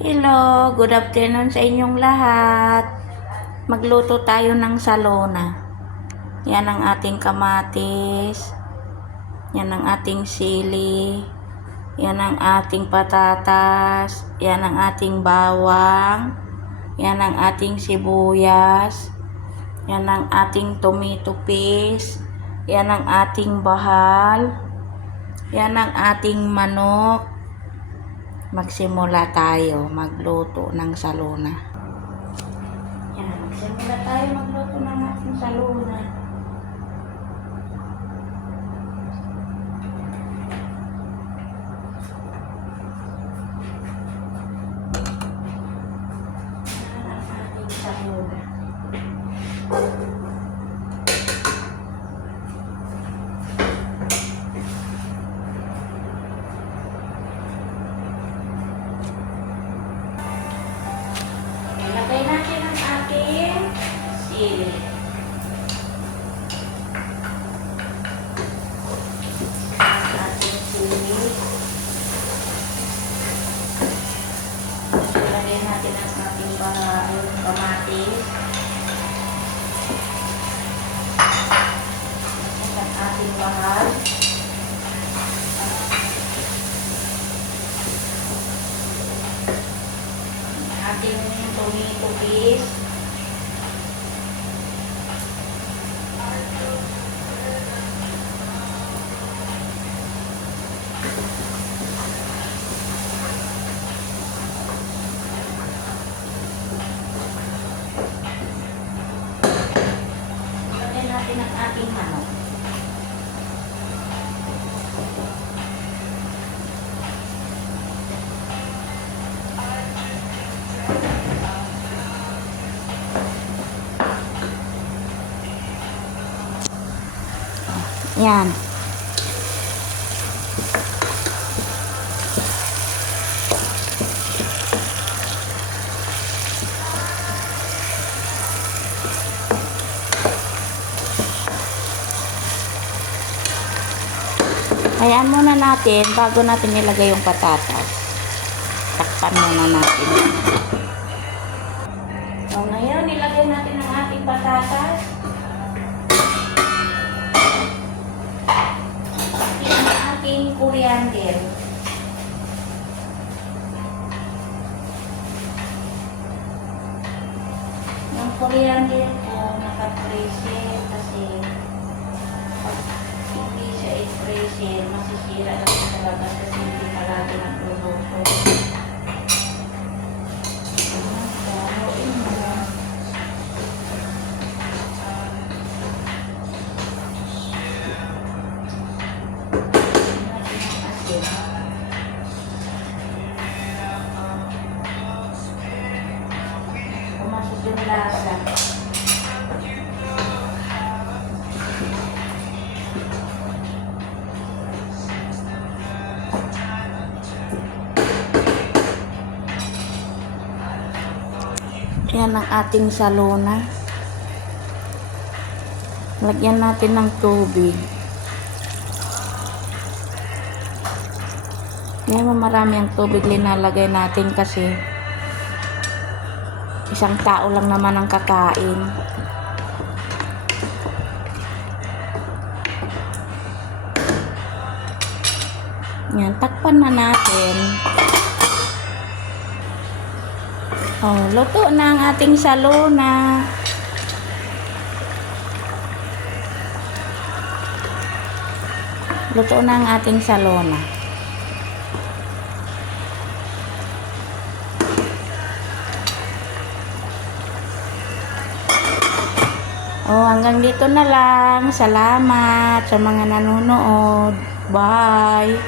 Hello, good afternoon sa inyong lahat. Magluto tayo ng salona. Yan ang ating kamatis. Yan ang ating sili. Yan ang ating patatas. Yan ang ating bawang. Yan ang ating sibuyas. Yan ang ating tomato paste. Yan ang ating bahal. Yan ang ating manok. Magsimula tayo magluto ng salona. Yan, magsimula tayo magluto ng ating salona. Yan ang ating salona. Lagay natin ang ating sili. Ang ating sili. Lagay natin ang ating kamatis. Ang ating bahal. Ating tomato paste. Lagyan natin ang ating manok. Yan. Hayaan muna natin bago natin ilagay yung patatas. Takpan muna natin. So, ngayon ilagay natin ang ating patatas. Coriander. Yung coriander ko naka-freezer kasi pag hindi siya i-freezer masisira lang sa labas kasi hindi palagi nagluluto. Pumasok yung lasa. Yan ang ating salona. Lagyan natin ng tubig. Ngayon marami ang tubig linalagay natin kasi isang tao lang naman ang kakain. Yan, takpan na natin. Oh, luto na ang ating salona. Luto na ang ating salona. Oh, hanggang dito na lang. Salamat sa mga nanonood. Bye!